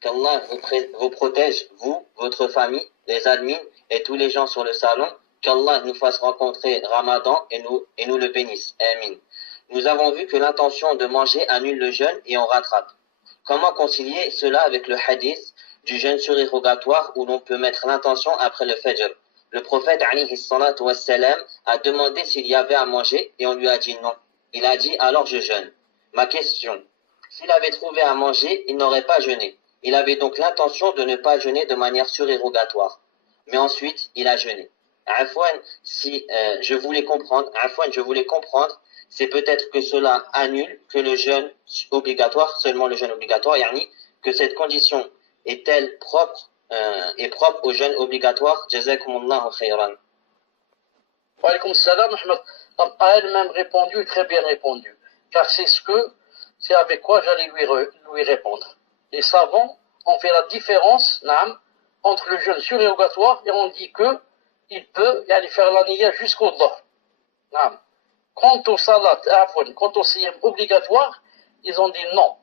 Qu'Allah vous protège, vous, votre famille, les admins et tous les gens sur le salon. Qu'Allah nous fasse rencontrer Ramadan et nous le bénisse. Amin. Nous avons vu que l'intention de manger annule le jeûne et on rattrape. Comment concilier cela avec le hadith du jeûne surérogatoire où l'on peut mettre l'intention après le fajr? Le prophète alayhi salatu wassalam a demandé s'il y avait à manger et on lui a dit non. Il a dit alors je jeûne. Ma question, s'il avait trouvé à manger, il n'aurait pas jeûné. Il avait donc l'intention de ne pas jeûner de manière surérogatoire. Mais ensuite, il a jeûné. Afwan, si je voulais comprendre, c'est peut-être que cela annule que le jeûne obligatoire, seulement le jeûne obligatoire, yani que cette condition est-elle propre au jeûne obligatoire? Jazakumullahu khayran. Wa alaykoum salam, Ahmed. A elle-même répondu, très bien répondu. Car c'est avec quoi j'allais lui répondre. Les savants ont fait la différence, entre le jeûne surérogatoire et on dit que il peut y aller faire la niya jusqu'au dhahr. Quant au salat, quant au siyam obligatoire, ils ont dit non.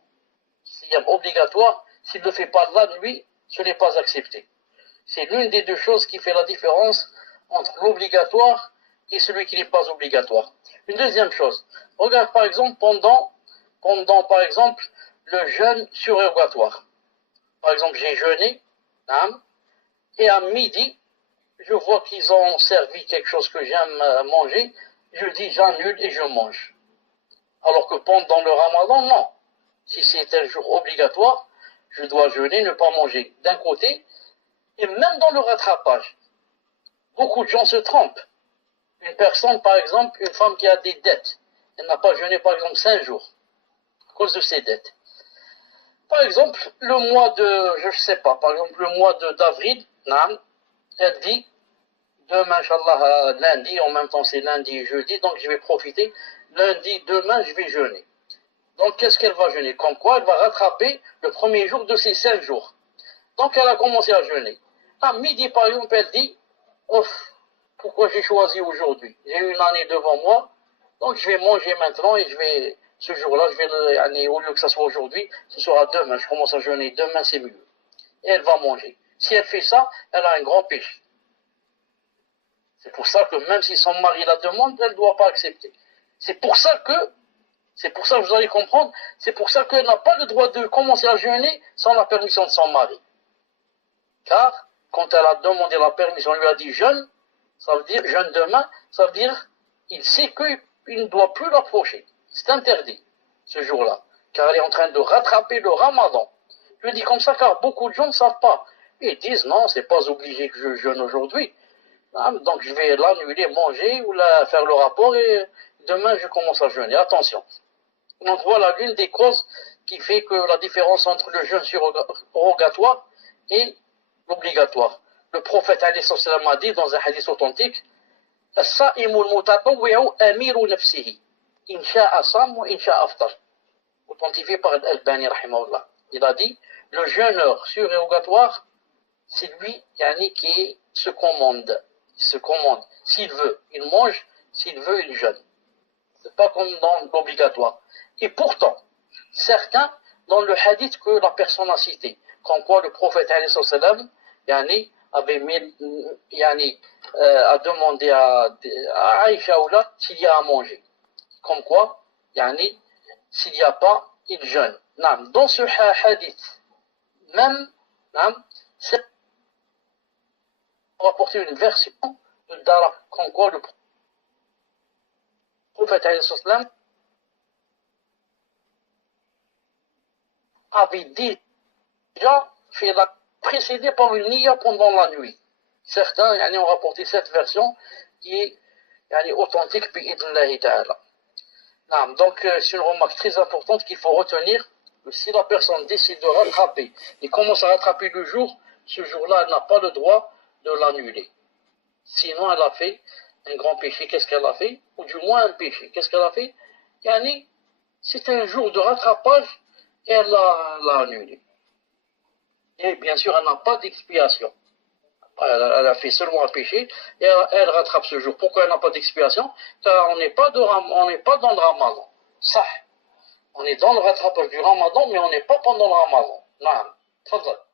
Siyam obligatoire, s'il ne le fait pas la nuit, ce n'est pas accepté. C'est l'une des deux choses qui fait la différence entre l'obligatoire et celui qui n'est pas obligatoire. Une deuxième chose, regarde par exemple pendant par exemple le jeûne surérogatoire. Par exemple, j'ai jeûné, et à midi, je vois qu'ils ont servi quelque chose que j'aime manger, je dis j'annule et je mange. Alors que pendant le ramadan, non. Si c'est un jour obligatoire, je dois jeûner, ne pas manger d'un côté, et même dans le rattrapage. Beaucoup de gens se trompent. Une personne, par exemple, une femme qui a des dettes, elle n'a pas jeûné par exemple 5 jours, à cause de ses dettes. Par exemple, le mois de, je ne sais pas, par exemple le mois d'avril, elle dit, demain, Inch'Allah, lundi, en même temps c'est lundi et jeudi, donc je vais profiter. Lundi, demain, je vais jeûner. Donc qu'est-ce qu'elle va jeûner? Comme quoi, elle va rattraper le premier jour de ses 5 jours. Donc elle a commencé à jeûner. À midi, par exemple, elle dit, pourquoi j'ai choisi aujourd'hui? J'ai une année devant moi, donc je vais manger maintenant et ce jour-là, au lieu que ce soit aujourd'hui, ce sera demain. Je commence à jeûner, demain c'est mieux. Et elle va manger. Si elle fait ça, elle a un grand péché. C'est pour ça que même si son mari la demande, elle ne doit pas accepter. C'est pour ça que vous allez comprendre, c'est pour ça qu'elle n'a pas le droit de commencer à jeûner sans la permission de son mari. Car, quand elle a demandé la permission, on lui a dit jeûne, ça veut dire jeûne demain, ça veut dire il sait qu'il ne doit plus l'approcher. C'est interdit, ce jour-là, car elle est en train de rattraper le ramadan. Je le dis comme ça car beaucoup de gens ne savent pas. Ils disent non, c'est pas obligé que je jeûne aujourd'hui. Donc je vais l'annuler, manger ou faire le rapport et demain je commence à jeûner. Attention. Donc voilà l'une des causes qui fait que la différence entre le jeûne surrogatoire et l'obligatoire. Le prophète alayhi salam a dit dans un hadith authentique, As-sa'imu al-mutatawwi'u amiru nafsihi, in sha'a sam wa in sha'a aftar. Authentifié par Al-Albani rahimahullah. Il a dit, le jeûneur surérogatoire, c'est lui qui se commande. Il se commande. S'il veut, il mange. S'il veut, il jeûne. C'est pas comme dans l'obligatoire. Et pourtant, certains, dans le hadith que la personne a cité, comme quoi le prophète alayhi salam, a demandé à Aïcha Oula s'il y a à manger. Comme quoi, s'il n'y a pas, il jeûne. Dans ce hadith, même, c'est rapporté une version de Dara, comme quoi le prophète alayhi salam avait déjà fait la précédée par une niya pendant la nuit. Certains ont rapporté cette version qui est authentique bi'idnillahi ta'ala. Donc c'est une remarque très importante qu'il faut retenir, que si la personne décide de rattraper et commence à rattraper le jour, ce jour-là elle n'a pas le droit de l'annuler. Sinon elle a fait un grand péché. Qu'est-ce qu'elle a fait? Ou du moins un péché. Qu'est-ce qu'elle a fait? C'est un jour de rattrapage et elle l'a annulé. Et bien sûr, elle n'a pas d'expiation. Elle a fait seulement un péché et elle rattrape ce jour. Pourquoi elle n'a pas d'expiation? Car on n'est pas dans le ramadan. Ça, on est dans le rattrapage du ramadan, mais on n'est pas pendant le ramadan. نعم تفضل.